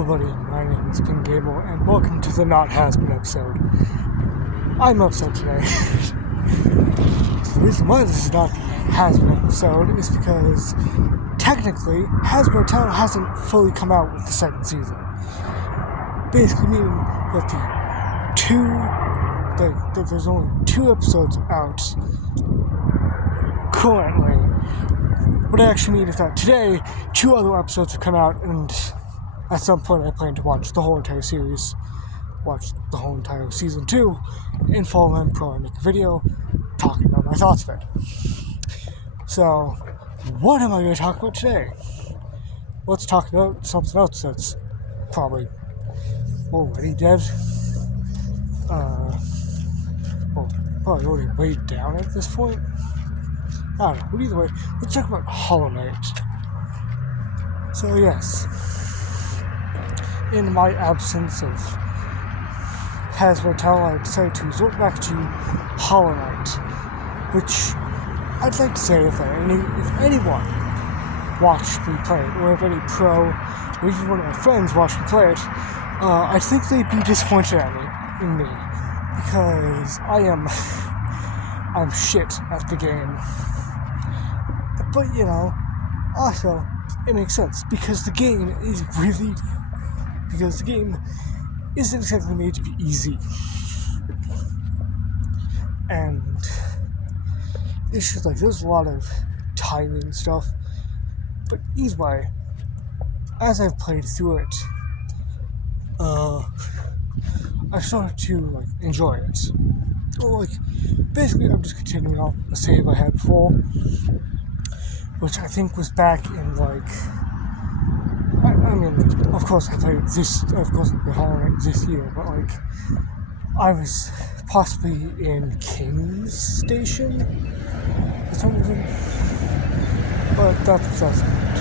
Hello everybody, my name is Ping Gable, and welcome to the Not Has Been episode. I'm upset today. The reason why this is not the Has Been episode is because, technically, Has Been Hotel hasn't fully come out with the second season. Basically meaning that there's only 2 episodes out currently. What I actually mean is that today, 2 other episodes have come out, and at some point I plan to watch the whole entire series, watch the whole entire season 2, and follow them, probably make a video talking about my thoughts of it. So, what am I going to talk about today? Let's talk about something else that's probably already dead. Probably already weighed down at this point. I don't know, but either way, let's talk about Hollow Knight. So yes, in my absence of Has Been Hotel, I decided to resort back to Hollow Knight, which I'd like to say if anyone watched me play it, or if any pro, or even one of my friends watched me play it, I think they'd be disappointed in me, because I'm shit at the game. But, also, it makes sense, because the game isn't exactly made to be easy. And it's just like, there's a lot of timing stuff. But either way, as I've played through it, I've started to, enjoy it. So, basically, I'm just continuing off a save I had before, which I think was back in, of course I played Hollow Knight this year, but, I was possibly in King's Station for some reason, but that's besides the point.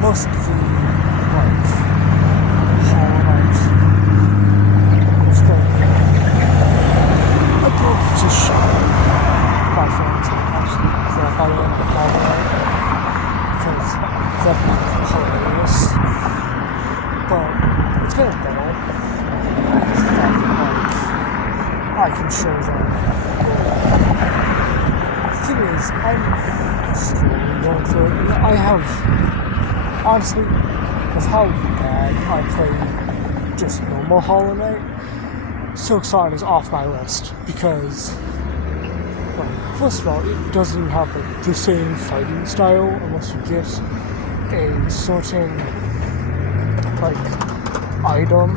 Most of the, Hollow Knight was I drove to show my friends and absolutely crap out of Hollow Knight, because that was hilarious. But it's kind of better. It's the fact that, I can show them. The thing is, I'm slowly going through it. I have, honestly, with how bad I play just normal Hollow Knight, Silk Song is off my list, because, first of all, it doesn't even have the same fighting style unless you get a certain item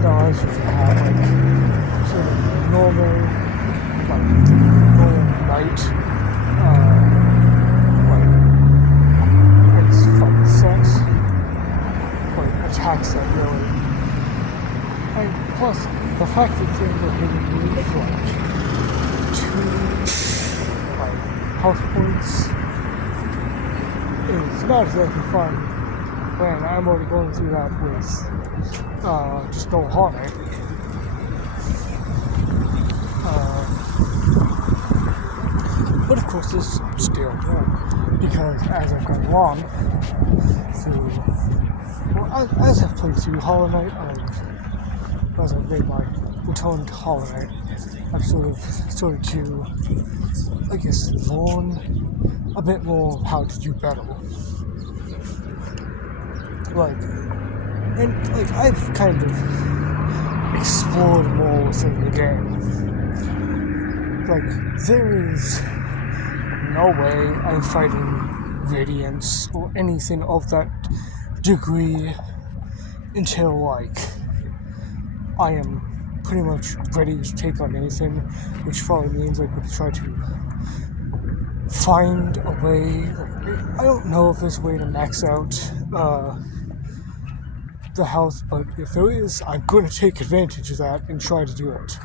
that allows you to have sort of normal knight its fight set, attack set really. And plus the fact that things are hitting you for 2 health points is not exactly fun when I'm already going through that with just no Hollow Knight. But of course there's still more, because as I've gone along as I've played through Hollow Knight, as I've made my return to Hollow Knight, I've sort of started to, learn a bit more of how to do battle. I've kind of explored more within the game. There is no way I'm fighting Radiance or anything of that degree until, I am pretty much ready to take on anything, which probably means I would try to find a way. I don't know if there's a way to max out the health, but if there is, I'm going to take advantage of that and try to do it.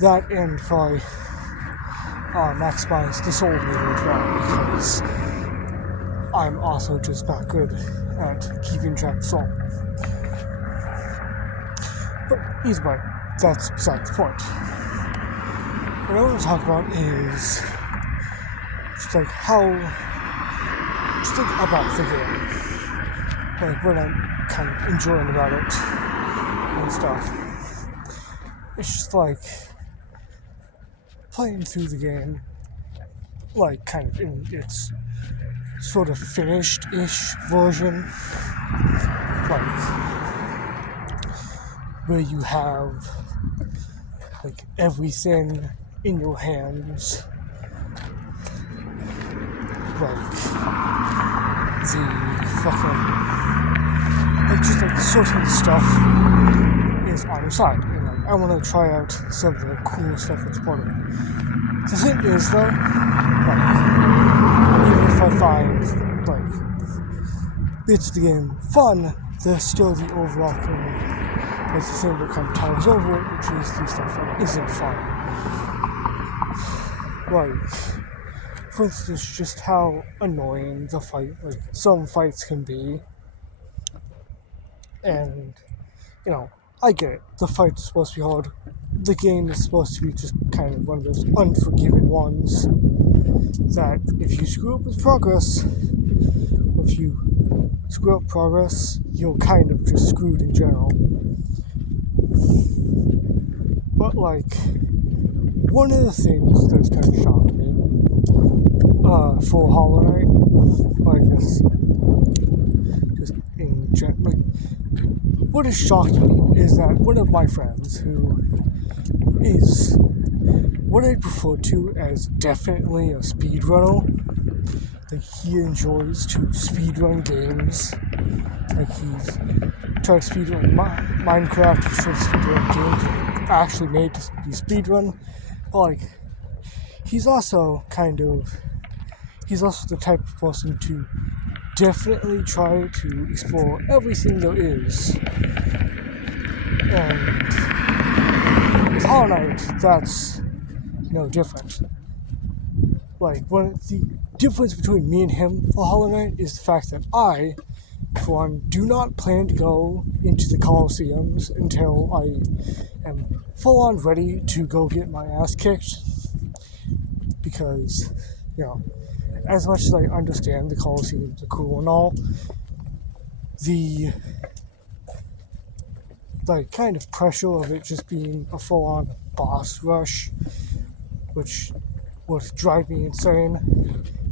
That, and probably maximize the soul meter as well, because I'm also just that good at keeping track of soul. But either way, that's besides the point. What I want to talk about is just about the game. like when I'm kind of enjoying about it and stuff. It's just like playing through the game, like kind of in its sort of finished-ish version, like where you have like everything in your hands, like the fucking, like just like certain stuff is on your side, and like I want to try out some of the cool stuff that's part of it. The thing is though, like even if I find like bits of the game fun, there's still the overarching, like the thing that kind of towers over it, which is the stuff that isn't fun. Like, for instance, just how annoying the fight, like some fights can be. And, you know, I get it. The fight's supposed to be hard. The game is supposed to be just kind of one of those unforgiving ones that if you screw up with progress, or if you screw up progress, you're kind of just screwed in general. But, like, one of the things that's kind of shocked me for Hollow Knight, like this, just in general, like, what has shocked me is that one of my friends, who is what I refer to as definitely a speedrunner, like he enjoys to speedrun games, like he's tried to speedrun Minecraft, he's tried to speedrun games that are actually made to be speedrun, but like he's also the type of person to definitely try to explore everything there is. And with Hollow Knight, that's no different. Like, the difference between me and him for Hollow Knight is the fact that I, for one, do not plan to go into the Colosseums until I am full on ready to go get my ass kicked. Because, you know, as much as I understand the Colosseums are cool and all, the like kind of pressure of it just being a full-on boss rush, which would drive me insane,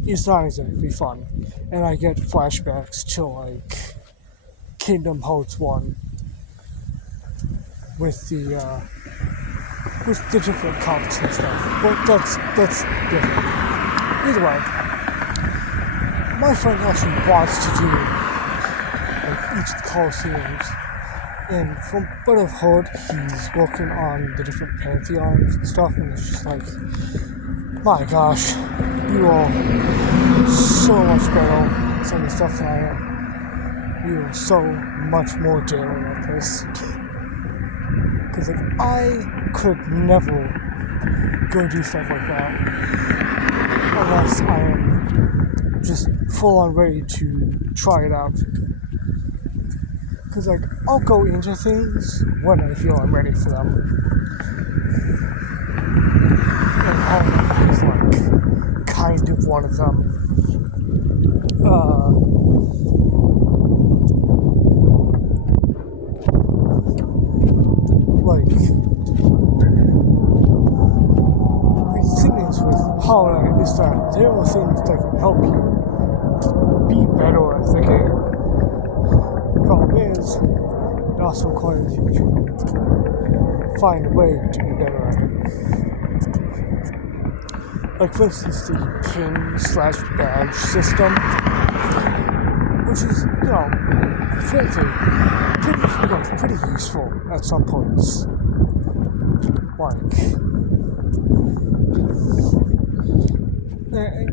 is not exactly fun. And I get flashbacks to like Kingdom Hearts 1 with the different cups and stuff. But that's different. Either way, my friend actually wants to do like each of the Colosseums, and from what I've heard, he's working on the different pantheons and stuff, and it's just like, my gosh, you are so much better at some of the stuff than I am. You are so much more daring at this. Because like, I could never go do stuff like that unless I am just full on ready to try it out. Because like, I'll go into things when I feel I'm ready for them. And Hollow Knight is like kind of one of them. Like, the thing is with Hollow Knight is that there are things that can help you be better at the game. The problem is, it also requires you to find a way to be better at it. Like, for instance, the pin/badge system, which is, you know, frankly, pretty useful at some points. Like,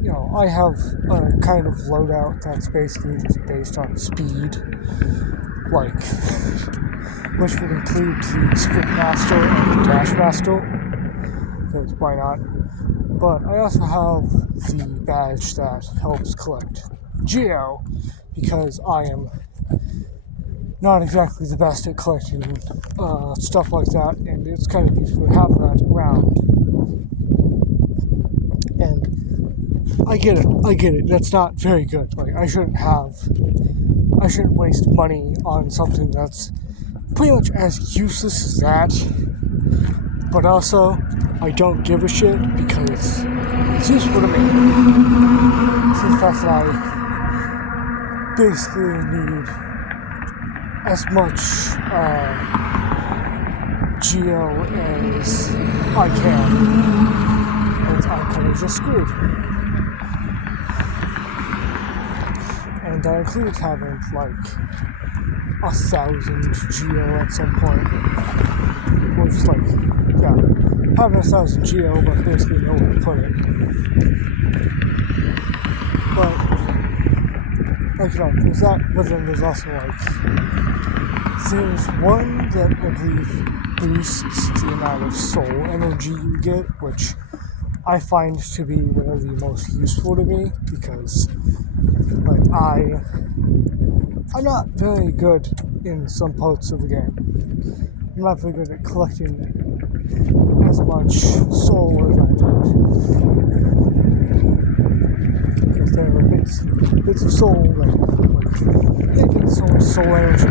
you know, I have a kind of loadout that's basically just based on speed, like, which would include the Sprint Master and the Dash Master, because why not? But I also have the badge that helps collect Geo, because I am not exactly the best at collecting stuff like that, and it's kind of useful to have that around. And I get it, that's not very good. Like, I I shouldn't waste money on something that's pretty much as useless as that. But also, I don't give a shit because it's useful to me. So the fact that I basically need as much geo as I can, and I'm kind of just screwed. And that includes having like 1,000 geo at some point. Or just like, yeah, having 1,000 geo, but basically nowhere to put it. But, like, there's that, but then there's also like, there's one that I believe boosts the amount of soul energy you get, which I find to be one of the most useful to me, because, like, I'm not very good in some parts of the game. I'm not very good at collecting as much soul as I need. Because there are bits of soul that, you get so much soul energy,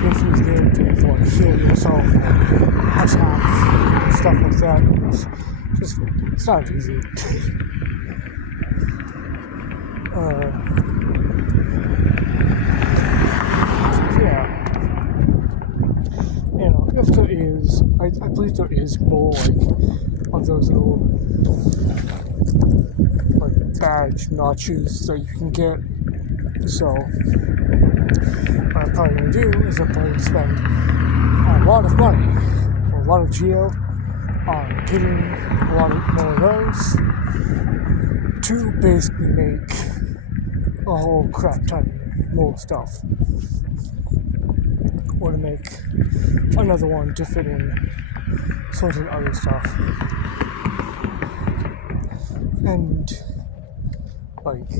go through the game to like heal yourself or attack, stuff like that. It's not easy. Yeah. You know, if there is, I believe there is more like of those little like badge notches that you can get. So what I'm probably gonna do is I'm probably gonna spend a lot of money, or a lot of geo, on getting a lot more of those to basically make a whole crap ton more stuff. Or to make another one to fit in certain other stuff. And, like,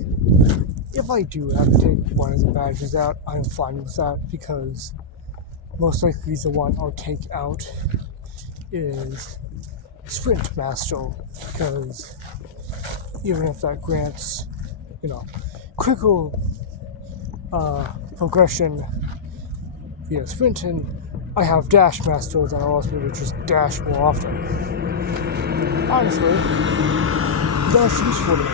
if I do have to take one of the badges out, I'm fine with that, because most likely the one I'll take out is Sprint Master, because even if that grants, quicker progression via sprinting, I have Dash Master that allows me to just dash more often. Honestly, that's useful to me,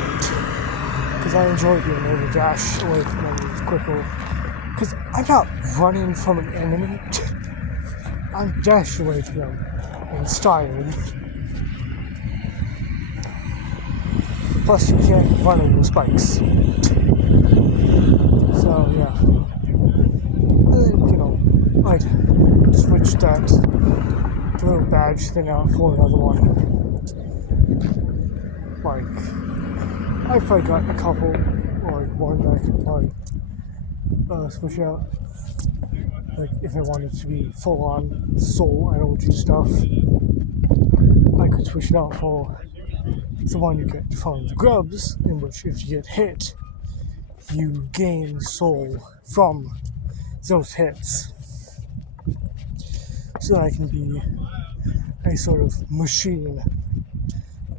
because I enjoy being able to dash away from enemies quicker. Because I'm not running from an enemy, I'm dashing away from them in style. Plus, you can't run over spikes. So, yeah. And then, I'd switch that little badge thing out for another one. Like, I've probably got a couple, or like one that I could probably switch out. Like, if I wanted to be full on soul energy stuff, I could switch it out for the one you get from the grubs, in which if you get hit, you gain soul from those hits. So I can be a sort of machine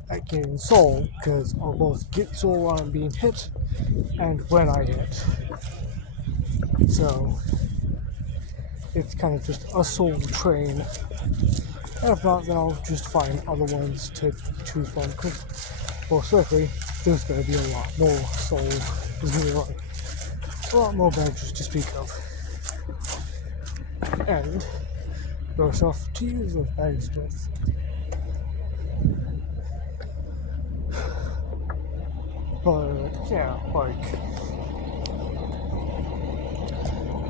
at getting soul, because I'll both get soul while I'm being hit and when I hit. So it's kind of just a soul train. And if not, then I'll just find other ones to choose from, because most likely there's going to be a lot more soul. There's going to be like a lot more badges to speak of. And more stuff to use those badges with. But yeah, like,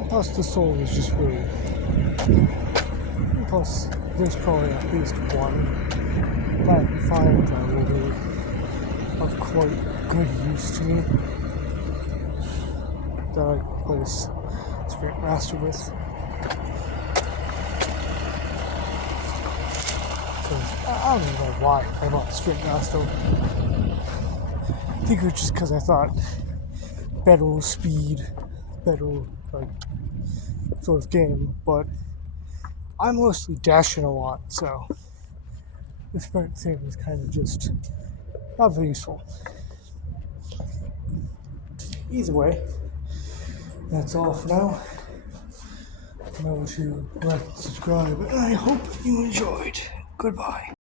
plus the soul is just really, plus there's probably at least one that I find that will be of quite good use to me, that I can replace Sprint Master with. I don't even know why I bought Sprint Master. I think it was just because I thought better speed, better like sort of game, but I'm mostly dashing a lot, so the sprint thing is kind of just not very useful. Either way, That's all for now. Remember to like, subscribe, and I hope you enjoyed. Goodbye.